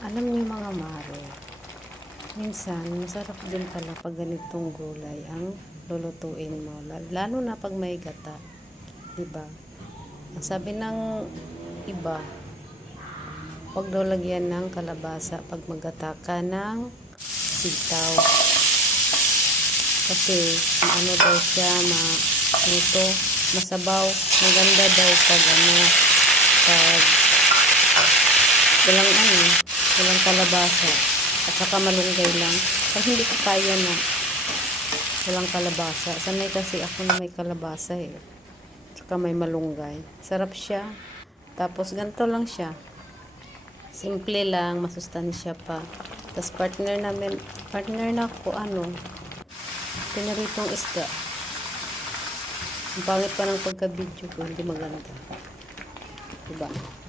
Alam niyo mga mare, minsan masarap din pala pag ganitong gulay ang lulutuin mo. Lalo na pag may gata, 'di ba? Ang sabi ng iba, huwag daw lagyan ng kalabasa pag maggata ka ng sitaw. Kasi ano daw siya, maluto, masabaw, maganda daw pag walang kalabasa at saka malunggay lang. Kasi hindi ko kaya na walang kalabasa. Sanay kasi ako na may kalabasa saka may malunggay. Sarap siya. Tapos ganito lang siya. Simple lang, masustansya pa. Tapos partner na ako pinaritong isda. Ang pangit pa ng pagka-video ko, hindi maganda. Diba?